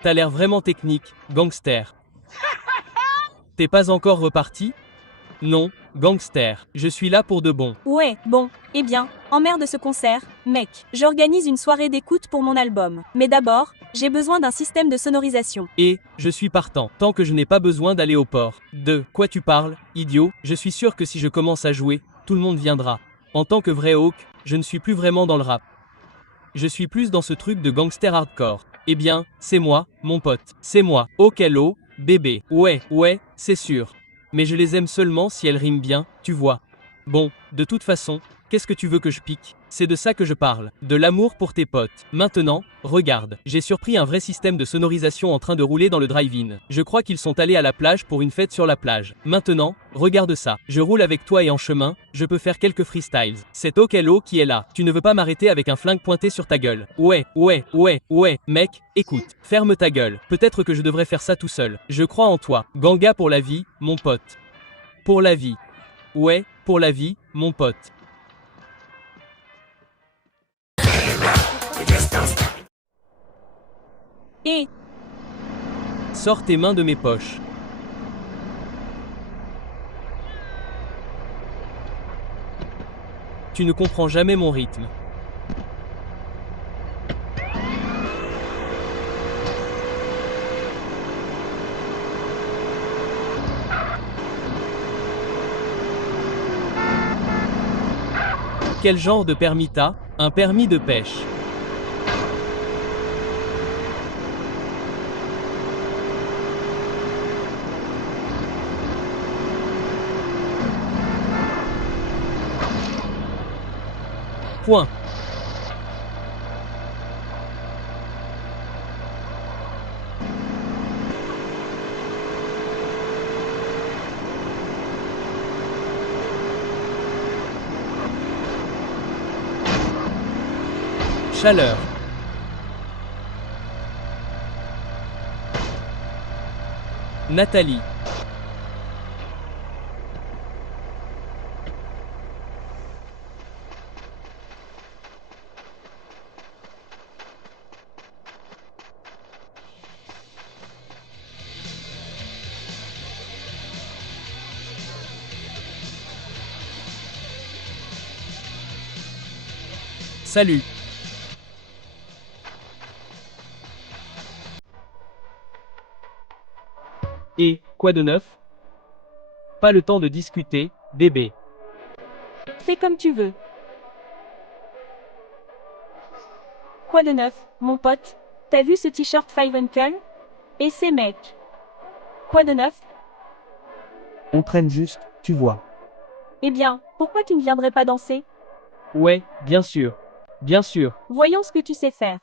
T'as l'air vraiment technique, gangster. T'es pas encore reparti? Non, gangster, je suis là pour de bon. Ouais, bon, eh bien, emmerde ce concert, mec. J'organise une soirée d'écoute pour mon album. Mais d'abord, j'ai besoin d'un système de sonorisation. Et, je suis partant, tant que je n'ai pas besoin d'aller au port. De quoi tu parles, idiot? Je suis sûr que si je commence à jouer, tout le monde viendra. En tant que vrai Hawk, je ne suis plus vraiment dans le rap. Je suis plus dans ce truc de gangster hardcore. Eh bien, c'est moi, mon pote. C'est moi. Hawk Hello, bébé. Ouais, c'est sûr. Mais je les aime seulement si elles riment bien, tu vois. Bon, de toute façon, qu'est-ce que tu veux que je pique? C'est de ça que je parle. De l'amour pour tes potes. Maintenant, regarde, j'ai surpris un vrai système de sonorisation en train de rouler dans le drive-in. Je crois qu'ils sont allés à la plage pour une fête sur la plage. Maintenant, regarde ça. Je roule avec toi et en chemin, je peux faire quelques freestyles. C'est Okello qui est là. Tu ne veux pas m'arrêter avec un flingue pointé sur ta gueule. Ouais, mec, écoute, ferme ta gueule. Peut-être que je devrais faire ça tout seul. Je crois en toi. Ganga pour la vie, mon pote. Pour la vie. Ouais, pour la vie, mon pote. Et, Sors tes mains de mes poches. Tu ne comprends jamais mon rythme. Quel genre de permis t'as? Un permis de pêche. Point. Chaleur. Nathalie. Salut. Et, quoi de neuf? Pas le temps de discuter, bébé. fais comme tu veux. Quoi de neuf, mon pote? T'as vu ce t-shirt Five Uncle? Et ces mecs? Quoi de neuf? On traîne juste, tu vois. Eh bien, pourquoi tu ne viendrais pas danser? Ouais, bien sûr. Bien sûr. Voyons ce que tu sais faire.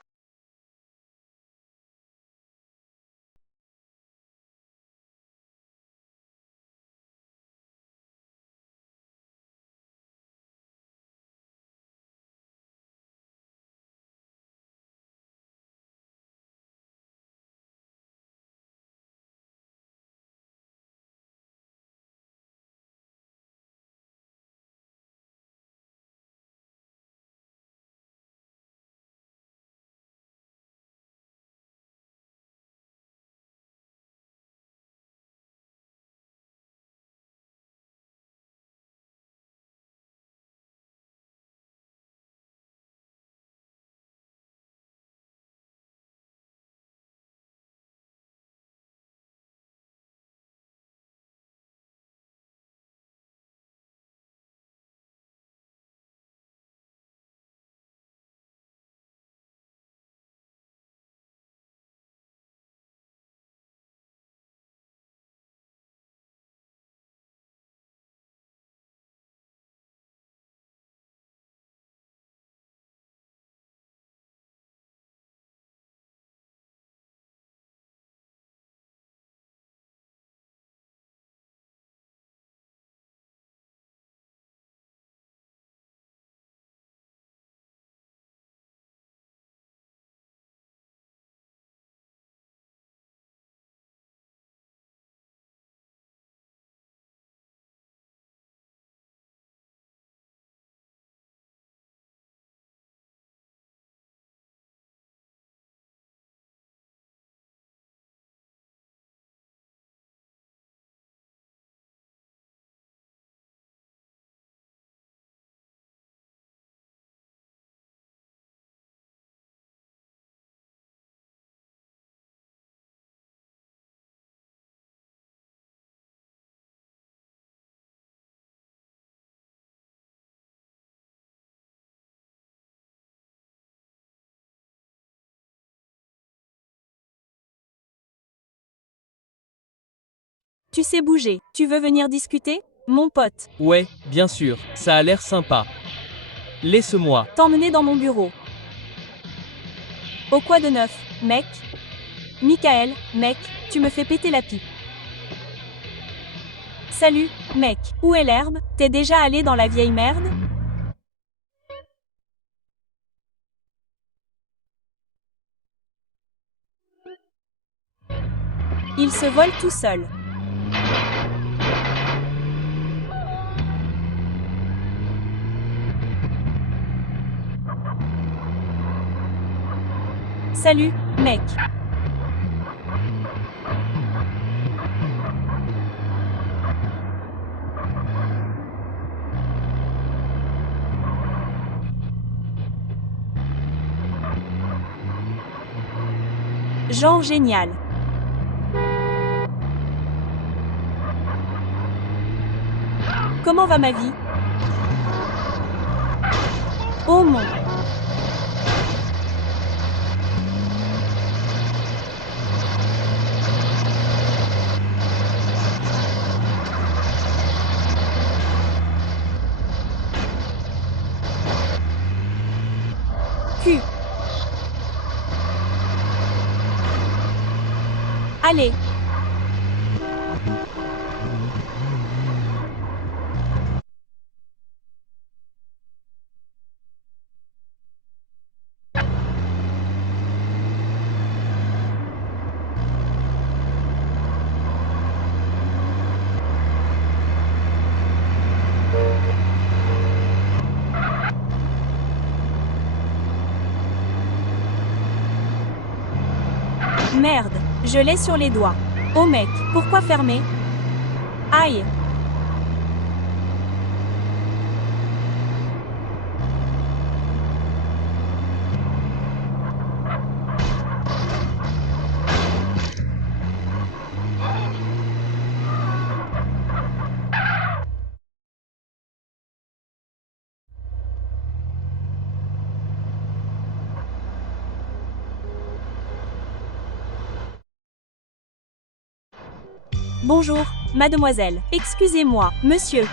Tu sais bouger. Tu veux venir discuter? Mon pote. Ouais, bien sûr, ça a l'air sympa. Laisse-moi. T'emmener dans mon bureau. Au quoi de neuf, mec? Michael, mec, tu me fais péter la pipe. Salut, mec. Où est l'herbe? T'es déjà allé dans la vieille merde? Il se vole tout seul. Salut, mec. Genre génial. Comment va ma vie? Oh mon. Cul. Allez. Merde, je l'ai sur les doigts. Oh mec, pourquoi fermer? Aïe. Bonjour, mademoiselle. Excusez-moi, monsieur.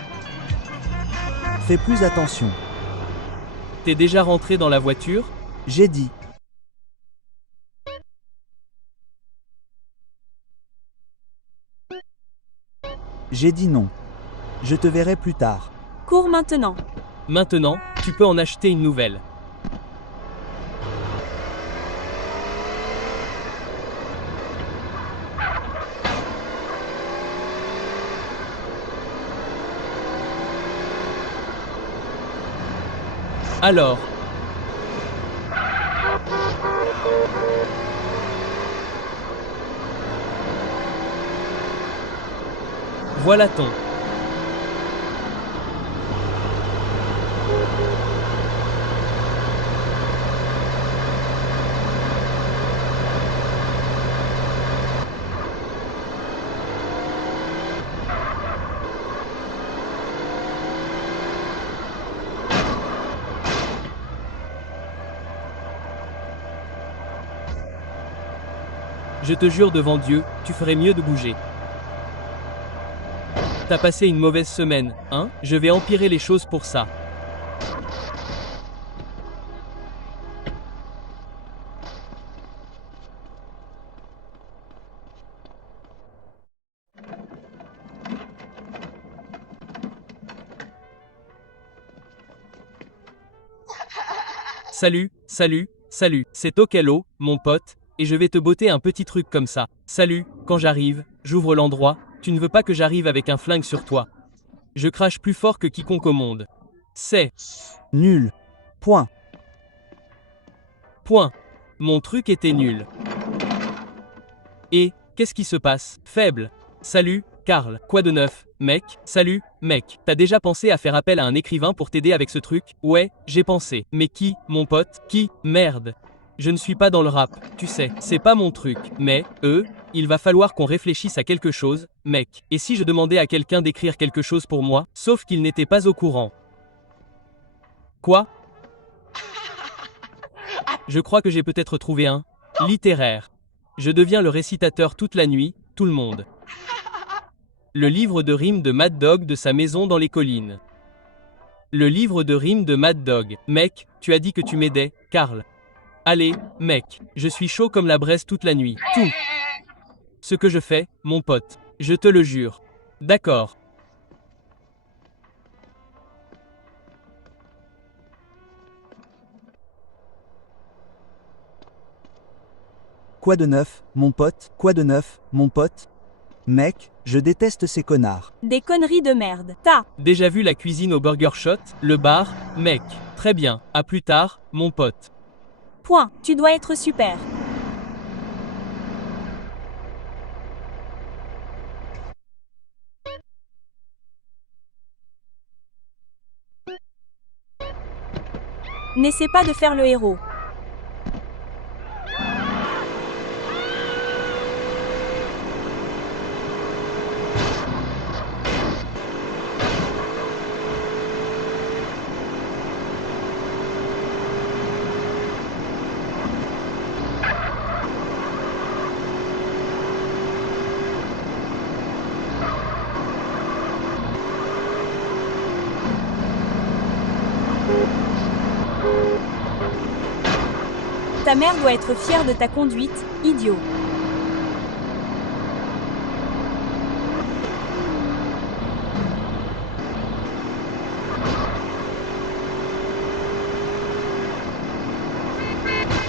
Fais plus attention. T'es déjà rentré dans la voiture? J'ai dit. J'ai dit non. Je te verrai plus tard. Cours maintenant. Maintenant, tu peux en acheter une nouvelle. Alors. Voilà ton. Je te jure devant Dieu, tu ferais mieux de bouger. T'as passé une mauvaise semaine, hein? Je vais empirer les choses pour ça. Salut, salut, salut, c'est Okello, mon pote, et je vais te botter un petit truc comme ça. Salut, quand j'arrive, j'ouvre l'endroit, tu ne veux pas que j'arrive avec un flingue sur toi. Je crache plus fort que quiconque au monde. C'est... Nul. Point. Point. Mon truc était nul. Et, qu'est-ce qui se passe? Faible. Salut, Karl. Quoi de neuf, mec? Salut, mec. T'as déjà pensé à faire appel à un écrivain pour t'aider avec ce truc? Ouais, j'ai pensé. Mais qui, mon pote? Qui? Merde. Je ne suis pas dans le rap, tu sais. C'est pas mon truc. Mais, il va falloir qu'on réfléchisse à quelque chose, mec. Et si je demandais à quelqu'un d'écrire quelque chose pour moi? Sauf qu'il n'était pas au courant. Quoi? Je crois que j'ai peut-être trouvé un littéraire. Je deviens le récitateur toute la nuit, tout le monde. Le livre de rimes de Mad Dog de sa maison dans les collines. Le livre de rimes de Mad Dog. Mec, tu as dit que tu m'aidais, Karl. Allez, mec, je suis chaud comme la braise toute la nuit. Tout ce que je fais, mon pote. Je te le jure. D'accord. Quoi de neuf, mon pote? Quoi de neuf, mon pote? Mec, je déteste ces connards. Des conneries de merde. Ta. Déjà vu la cuisine au Burger Shot, le bar, mec. Très bien, à plus tard, mon pote. Point. Tu dois être super. N'essaie pas de faire le héros. Ta mère doit être fière de ta conduite, idiot.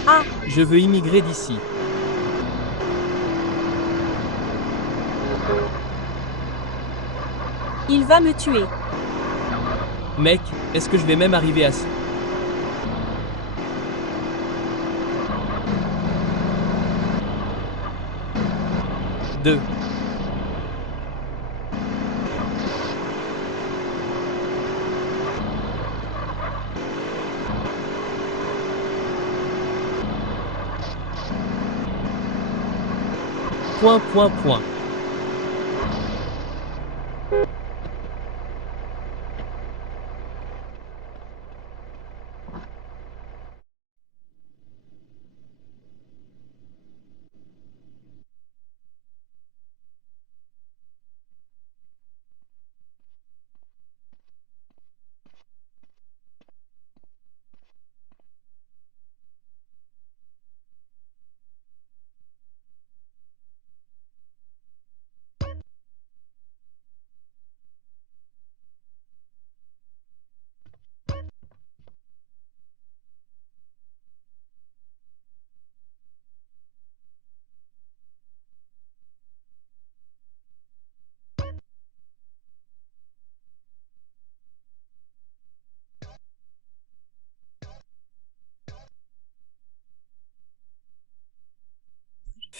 Ah, Je veux immigrer d'ici. il va me tuer. Mec, est-ce que je vais même arriver à ça? Deux. Point, point, point.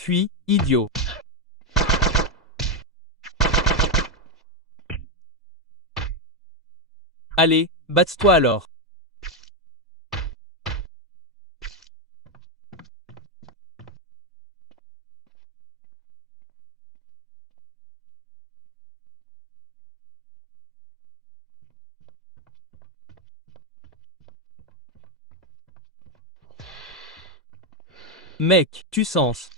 Fuis, idiot. Allez, bats-toi alors. Mec, tu sens.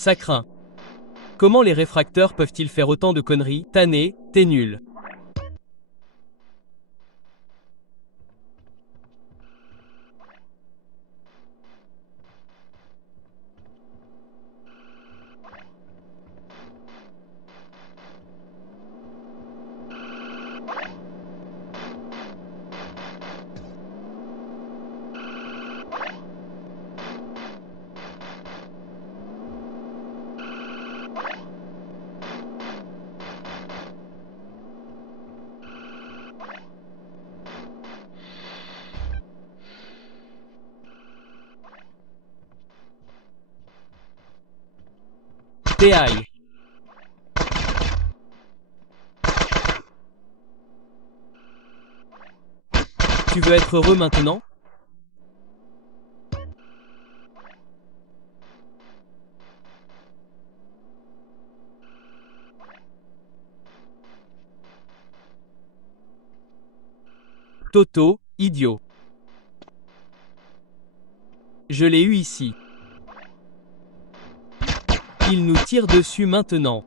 Ça craint. Comment les réfracteurs peuvent-ils faire autant de conneries? Tanné, t'es nul. PAI. Tu veux être heureux maintenant? Toto, idiot. Je l'ai eu ici. Il nous tire dessus maintenant.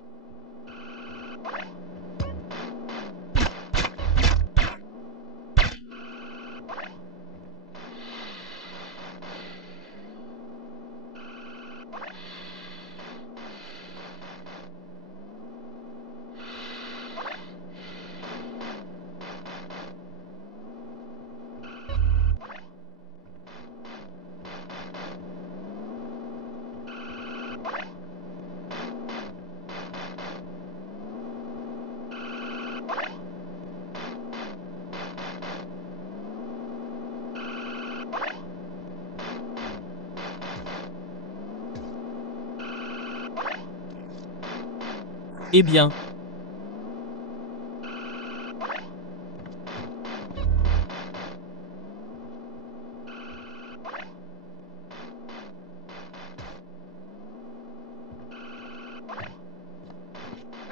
Eh bien.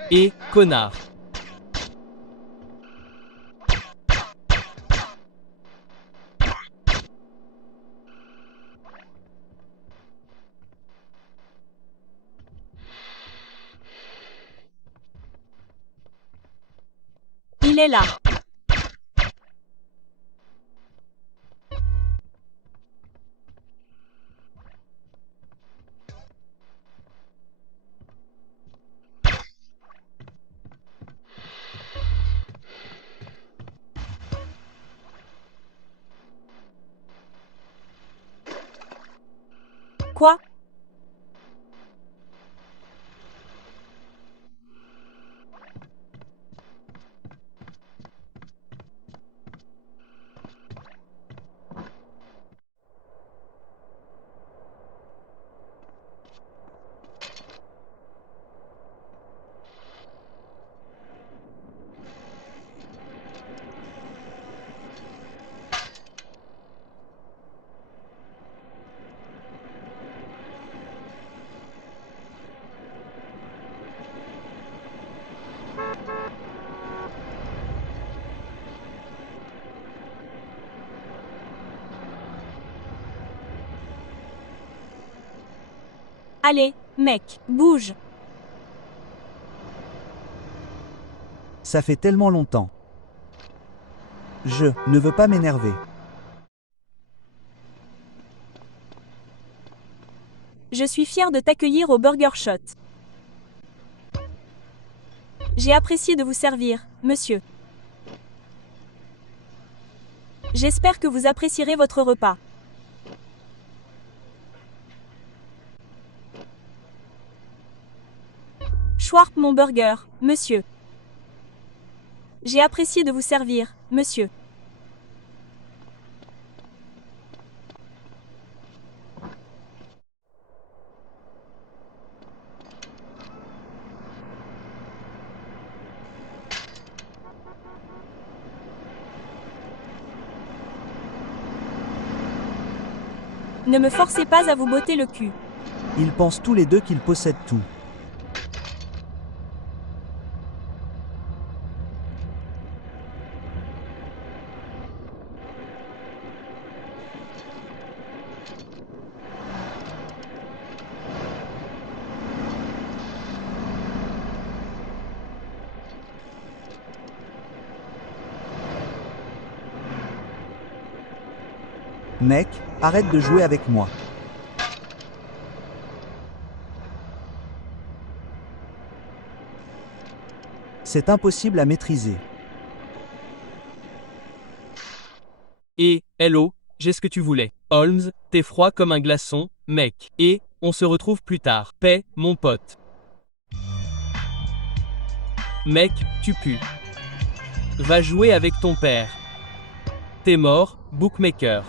Et, connard. Il est là. Quoi? Allez, mec, bouge. Ça fait tellement longtemps. Je ne veux pas m'énerver. Je suis fier de t'accueillir au Burger Shot. J'ai apprécié de vous servir, monsieur. J'espère que vous apprécierez votre repas. Schwarp mon burger, monsieur. J'ai apprécié de vous servir, monsieur. Ne me forcez pas à vous botter le cul. Ils pensent tous les deux qu'ils possèdent tout. Mec, arrête de jouer avec moi. C'est impossible à maîtriser. Et, hello, j'ai ce que tu voulais. Holmes, t'es froid comme un glaçon, mec. Et, on se retrouve plus tard. Paix, mon pote. Mec, tu pues. Va jouer avec ton père. T'es mort, bookmaker.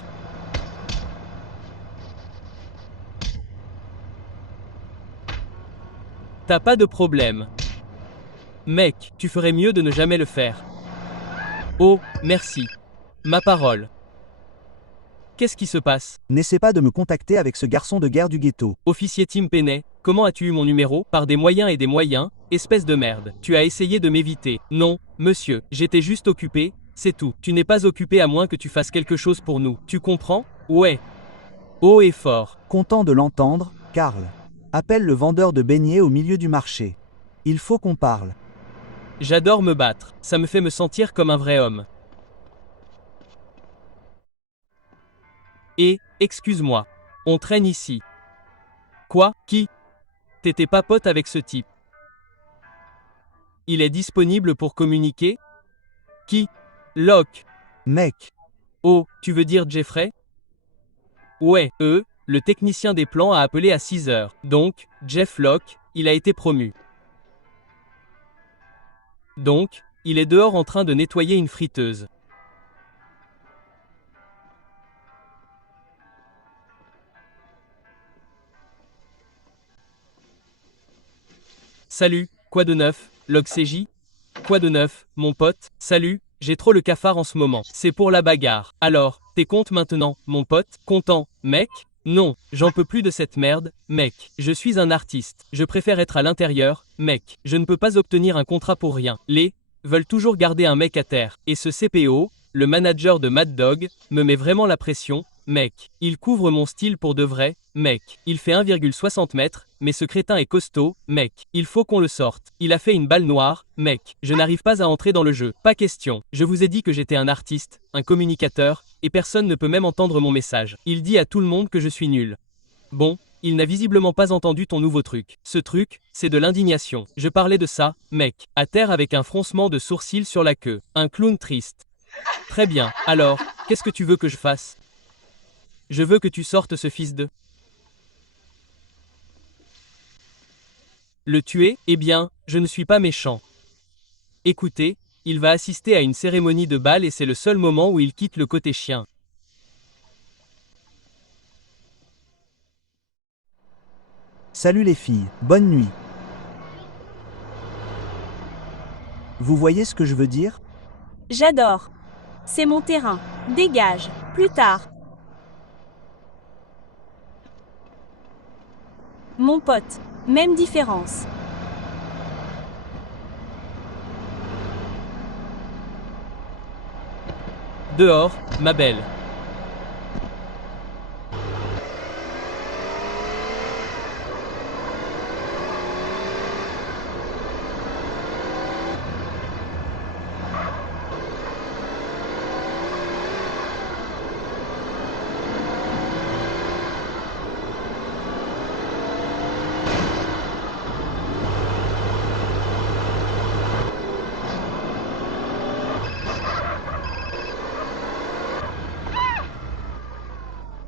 T'as pas de problème. Mec, tu ferais mieux de ne jamais le faire. Oh, merci. Ma parole. Qu'est-ce qui se passe? N'essaie pas de me contacter avec ce garçon de guerre du ghetto. Officier Tim Penney, comment as-tu eu mon numéro? Par des moyens et des moyens, espèce de merde. Tu as essayé de m'éviter. Non, monsieur, j'étais juste occupé, c'est tout. Tu n'es pas occupé à moins que tu fasses quelque chose pour nous. Tu comprends? Ouais. Haut et fort. Content de l'entendre, Karl. Appelle le vendeur de beignets au milieu du marché. Il faut qu'on parle. J'adore me battre, ça me fait me sentir comme un vrai homme. Et, excuse-moi. On traîne ici. Quoi? Qui? T'étais pas pote avec ce type. Il est disponible pour communiquer? Qui? Locke. Mec, Oh, tu veux dire Jeffrey? Ouais, le technicien des plans a appelé à 6 heures. Donc, Jeff Locke, il a été promu. Donc, il est dehors en train de nettoyer une friteuse. Salut, quoi de neuf, Locke CJ? Quoi de neuf, mon pote? Salut, j'ai trop le cafard en ce moment. C'est pour la bagarre. Alors, t'es content maintenant, mon pote? Content, mec? Non, j'en peux plus de cette merde, mec. Je suis un artiste. Je préfère être à l'intérieur, mec. Je ne peux pas obtenir un contrat pour rien. Les veulent toujours garder un mec à terre. Et ce CPO, le manager de Mad Dog, me met vraiment la pression, mec. Il couvre mon style pour de vrai, mec. Il fait 1,60 m, mais ce crétin est costaud, mec. Il faut qu'on le sorte. Il a fait une balle noire, mec. Je n'arrive pas à entrer dans le jeu. Pas question. Je vous ai dit que j'étais un artiste, un communicateur, et personne ne peut même entendre mon message. Il dit à tout le monde que je suis nul. Bon, il n'a visiblement pas entendu ton nouveau truc. Ce truc, c'est de l'indignation. Je parlais de ça, mec. À terre avec un froncement de sourcils sur la queue. Un clown triste. Très bien. Alors, qu'est-ce que tu veux que je fasse? Je veux que tu sortes ce fils de... Le tuer? Eh bien, je ne suis pas méchant. Écoutez, il va assister à une cérémonie de bal et c'est le seul moment où il quitte le côté chien. salut les filles, bonne nuit. Vous voyez ce que je veux dire? J'adore. C'est mon terrain. Dégage. Plus tard. Mon pote. Même différence. Dehors, ma belle.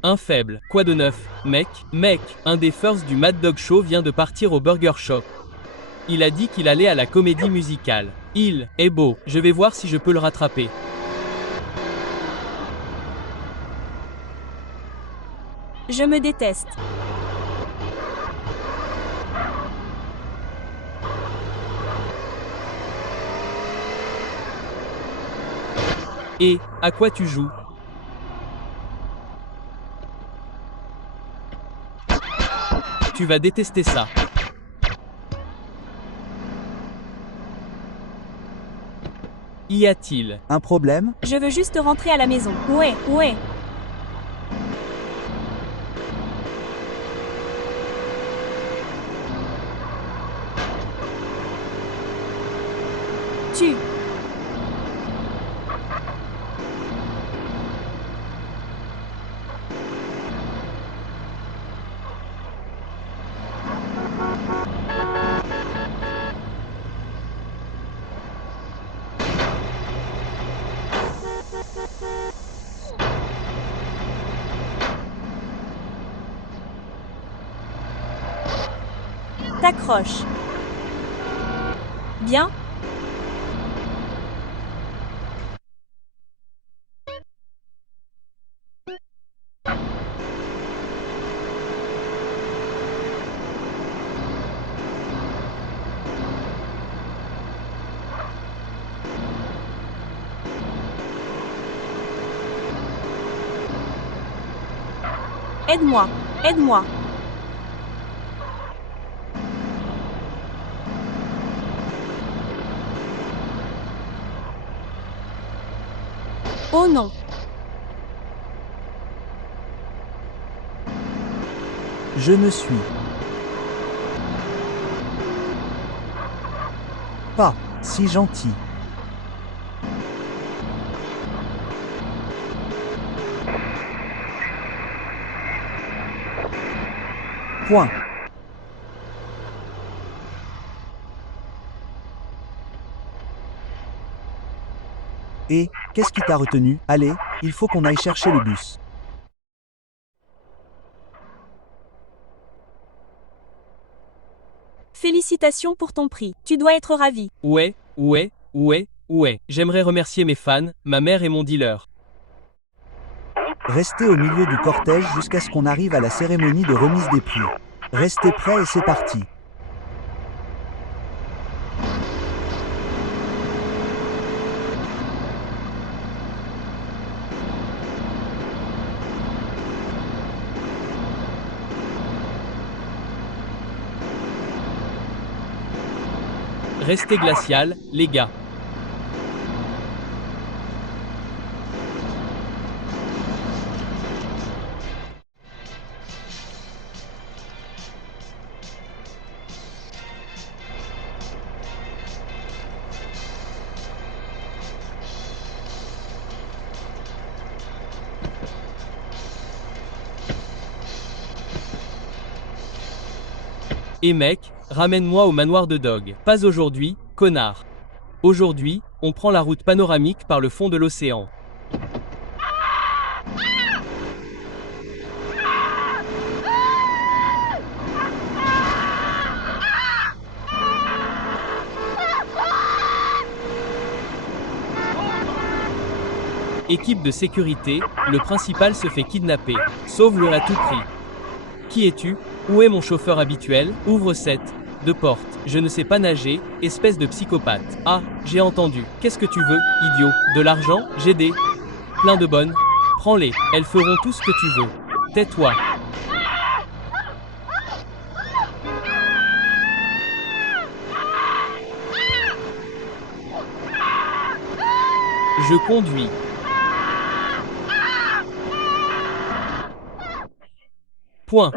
Un faible. Quoi de neuf, mec? Mec, un des firsts du Mad Dog Show vient de partir au Burger Shop. Il a dit qu'il allait à la comédie musicale. Il est beau. Je vais voir si je peux le rattraper. Je me déteste. Et, à quoi tu joues? Tu vas détester ça. Y a-t-il? Un problème? Je veux juste rentrer à la maison. Ouais, ouais. Tu. T'accroches. Bien. Aide-moi. Aide-moi. Oh non. Je ne suis pas si gentil. Point. Et, qu'est-ce qui t'a retenu? Allez, il faut qu'on aille chercher le bus. Félicitations pour ton prix. Tu dois être ravi. Ouais. J'aimerais remercier mes fans, ma mère et mon dealer. Restez au milieu du cortège jusqu'à ce qu'on arrive à la cérémonie de remise des prix. Restez prêts et c'est parti. Restez glacial, les gars. Et mec, ramène-moi au manoir de Dog. Pas aujourd'hui, connard. Aujourd'hui, on prend la route panoramique par le fond de l'océan. Équipe de sécurité, le principal se fait kidnapper. Sauve-le à tout prix. Qui es-tu? Où est mon chauffeur habituel? Ouvre cette de porte. Je ne sais pas nager, espèce de psychopathe. Ah, j'ai entendu. Qu'est-ce que tu veux, idiot? De l'argent? J'ai des plein de bonnes. Prends-les, elles feront tout ce que tu veux. Tais-toi. Je conduis. Point.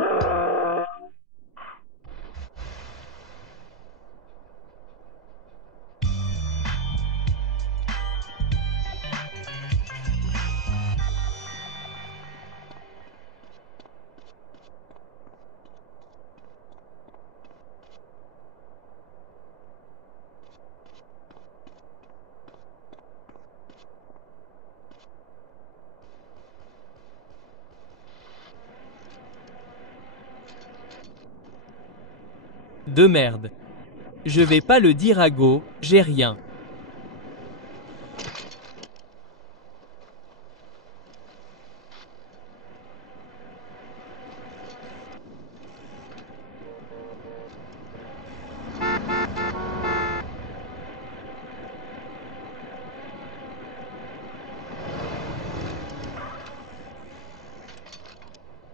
De merde. Je vais pas le dire à Go, j'ai rien.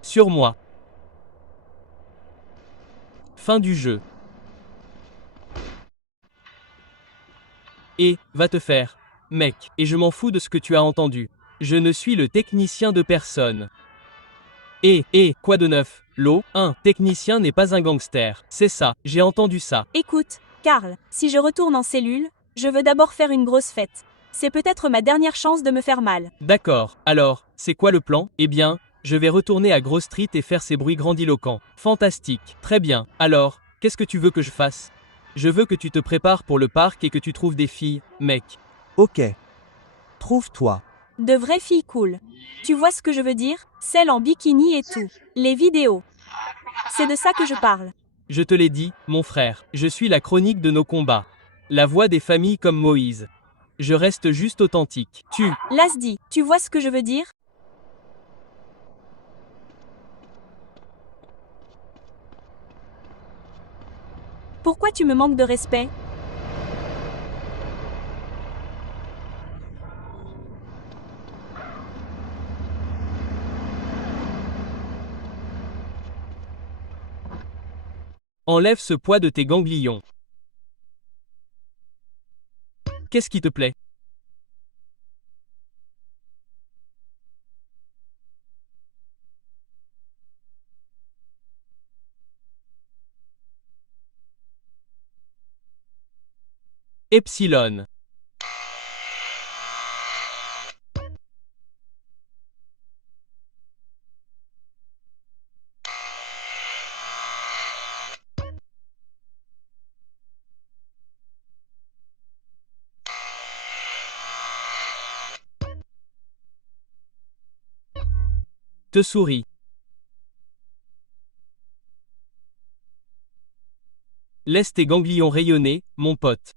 Sur moi. Fin du jeu. Et, va te faire. Mec, et je m'en fous de ce que tu as entendu. Je ne suis le technicien de personne. Quoi de neuf? L'eau, un technicien n'est pas un gangster. C'est ça, j'ai entendu ça. Écoute, Karl, si je retourne en cellule, je veux d'abord faire une grosse fête. C'est peut-être ma dernière chance de me faire mal. D'accord, alors, c'est quoi le plan? Eh bien, je vais retourner à Grove Street et faire ces bruits grandiloquents. Fantastique, très bien. Alors, qu'est-ce que tu veux que je fasse? Je veux que tu te prépares pour le parc et que tu trouves des filles, mec. Ok. Trouve-toi. De vraies filles cool. Tu vois ce que je veux dire? Celles en bikini et tout. Les vidéos. C'est de ça que je parle. Je te l'ai dit, mon frère, je suis la chronique de nos combats. La voix des familles comme Moïse. Je reste juste authentique. Lasdi, tu vois ce que je veux dire? Pourquoi tu me manques de respect? Enlève ce poids de tes ganglions. Qu'est-ce qui te plaît? Epsilon. Te souris. Laisse tes ganglions rayonner, mon pote.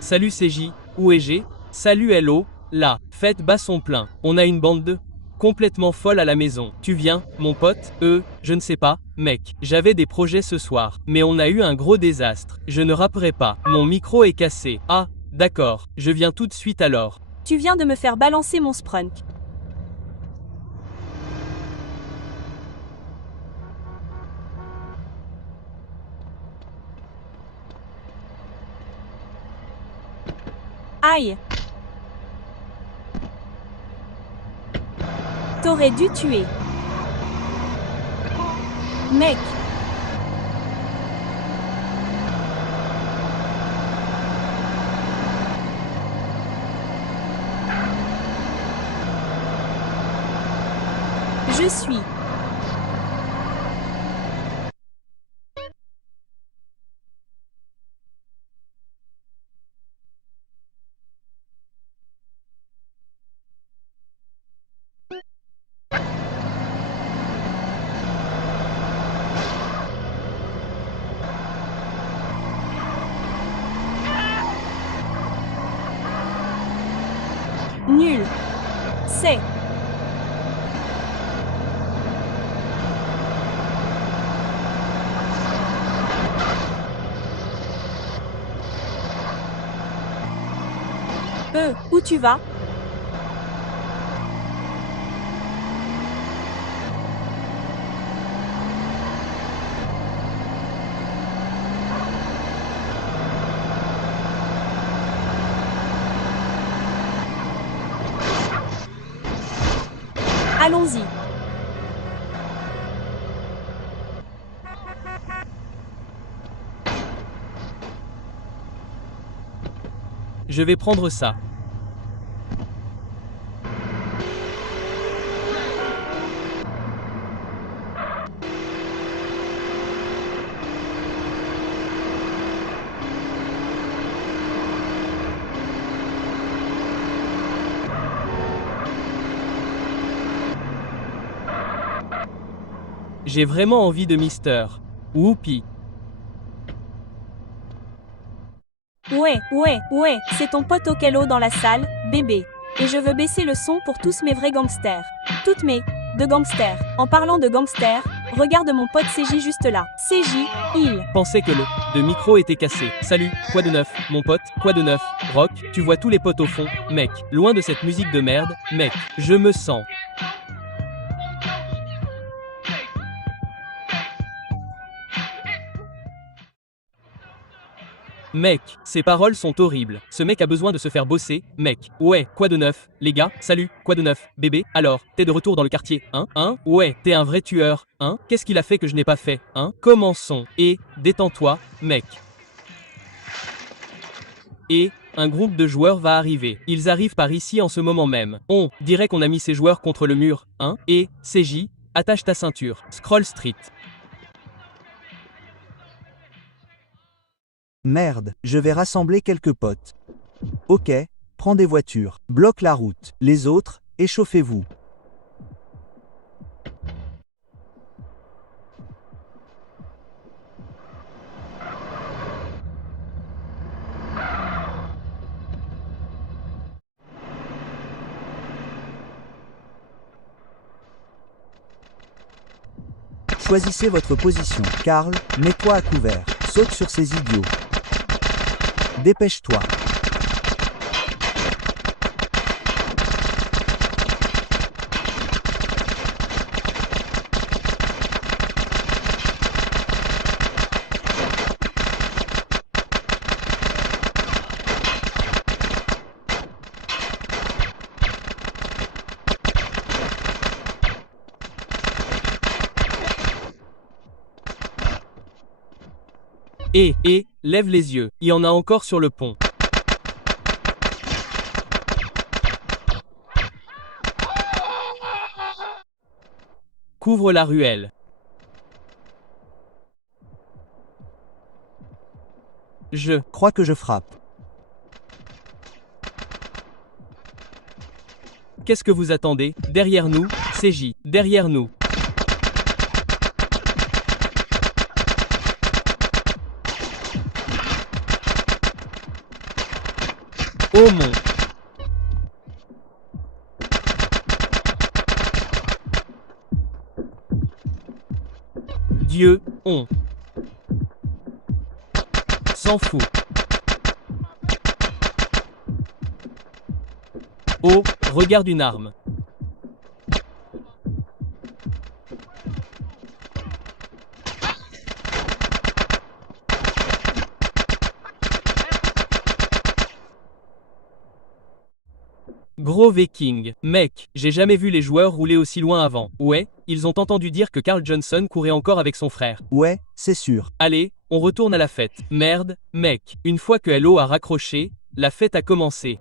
Salut CJ, où est-je? Salut Hello, là, faites bas son plein. On a une bande de complètement folle à la maison. Tu viens, mon pote? Je ne sais pas, mec. J'avais des projets ce soir, mais on a eu un gros désastre. Je ne rapperai pas. Mon micro est cassé. Ah, d'accord. Je viens tout de suite alors. Tu viens de me faire balancer mon sprunk. Aïe! T'aurais dû tuer. Mec! Je suis. Nul. C'est. Où tu vas? Allons-y. Je vais prendre ça. J'ai vraiment envie de Mister. Whoopi. Ouais, c'est ton pote Okello dans la salle, bébé. Et je veux baisser le son pour tous mes vrais gangsters. Toutes mes de gangsters. En parlant de gangsters, regarde mon pote CJ juste là. CJ, il. Pensais que le micro était cassé. Salut, quoi de neuf, mon pote? Quoi de neuf? Rock, tu vois tous les potes au fond, mec. Loin de cette musique de merde, mec. Je me sens. Mec, ces paroles sont horribles. Ce mec a besoin de se faire bosser, mec. Ouais, quoi de neuf? Les gars, salut, quoi de neuf? Bébé, alors, t'es de retour dans le quartier, hein? Ouais, t'es un vrai tueur, hein? Qu'est-ce qu'il a fait que je n'ai pas fait, hein? Commençons. Et, détends-toi, mec. Et, un groupe de joueurs va arriver. Ils arrivent par ici en ce moment même. On dirait qu'on a mis ces joueurs contre le mur, hein? Et, CJ, attache ta ceinture. Scroll Street. Merde, je vais rassembler quelques potes. Ok, prends des voitures, bloque la route. Les autres, échauffez-vous. Choisissez votre position. Karl, mets-toi à couvert. Saute sur ces idiots. Dépêche-toi. Lève les yeux, il y en a encore sur le pont. Couvre la ruelle. Je Crois que je frappe. Qu'est-ce que vous attendez? Derrière nous, CJ, derrière nous. Oh mon! Dieu, on s'en fout. Oh, regarde une arme. Gros viking. Mec, j'ai jamais vu les joueurs rouler aussi loin avant. Ouais, ils ont entendu dire que Carl Johnson courait encore avec son frère. Ouais, c'est sûr. Allez, on retourne à la fête. Merde, mec, une fois que Hello a raccroché, la fête a commencé.